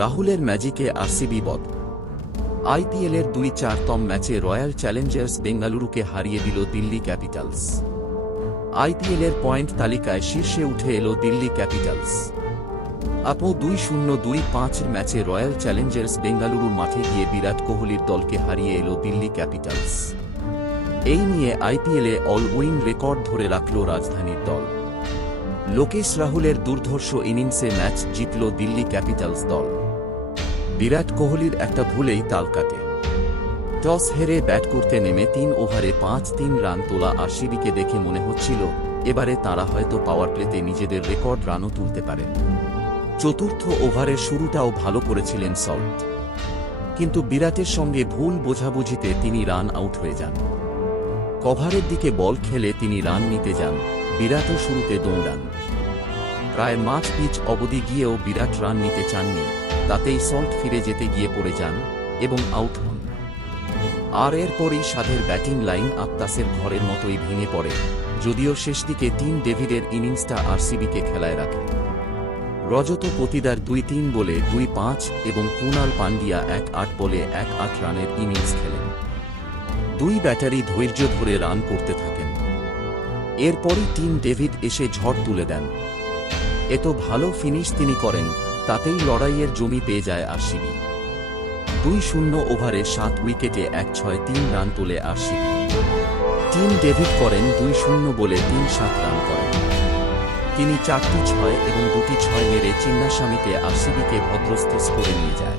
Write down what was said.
রাহুলের ম্যাজিকে আরসিবি বধ। আইপিএলের ২-৪তম ম্যাচে রয়্যাল চ্যালেঞ্জার্স বেঙ্গালুরুকে হারিয়ে দিল দিল্লি ক্যাপিটালস। আইপিএলের পয়েন্ট তালিকায় শীর্ষে উঠে এল দিল্লি ক্যাপিটালস। আপো ২-০-২-৫ ম্যাচে রয়্যাল চ্যালেঞ্জার্স বেঙ্গালুরুর মাঠে গিয়ে বিরাট কোহলির দলকে হারিয়ে এল দিল্লি ক্যাপিটালস। এই নিয়ে আইপিএলে অল উইন রেকর্ড ধরে রাখল রাজধানীর দল। লোকেশ রাহুলের দুর্ধর্ষ ইনিংসে ম্যাচ জিতল দিল্লি ক্যাপিটালস দল। বিরাট কোহলির একটা ভুলেই তাল কাটে। টস হেরে ব্যাট করতে নেমে ৩ ওভারে ৫-৩ রান তোলা আরসিবিকে দেখে মনে হচ্ছিল এবারে তাঁরা হয়তো পাওয়ার প্লেতে নিজেদের রেকর্ড রানও তুলতে পারেন। চতুর্থ ওভারের শুরুটাও ভালো করেছিলেন সল্ট, কিন্তু বিরাটের সঙ্গে ভুল বোঝাবুঝিতে তিনি রান আউট হয়ে যান। কভারের দিকে বল খেলে তিনি রান নিতে যান, বিরাটও শুরুতে দৌড়ান। প্রায় মাঠ পিচ অবধি গিয়েও বিরাট রান নিতে চাননি, তাতেই সল্ট ফিরে যেতে গিয়ে পড়ে যান এবং আউট হন। আর এরপরই সাধের ব্যাটিং লাইন আক্তাসের ঘরের মতোই ভেঙে পড়ে, যদিও শেষদিকে টিম ডেভিডের ইনিংসটা আরসিবিকে খেলায় রাখে। রজত পতিদার ২-৩ বলে ২-৫ এবং কুনাল পান্ডিয়া ১-৮ বলে ১-৮ রানের ইনিংস খেলেন। দুই ব্যাটারি ধৈর্য ধরে রান করতে থাকেন। এরপরই টিম ডেভিড এসে ঝড় তুলে দেন। এত ভালো ফিনিশ তিনি করেন, তাতেই লড়াইয়ের জমি পেয়ে যায় আরসিবি। ২-০ ওভারে ৭ উইকেটে ১৬৩ রান তোলে আরসিবি। টিম ডেভিড করেন ২-০ বলে ৩-৭ রান করেন। তিনি ৪টি ৬ এবং ২টি ৬ মেরে চিন্নাস্বামীতে আরসিবিকে ভদ্রস্থ স্কোরে নিয়ে যায়।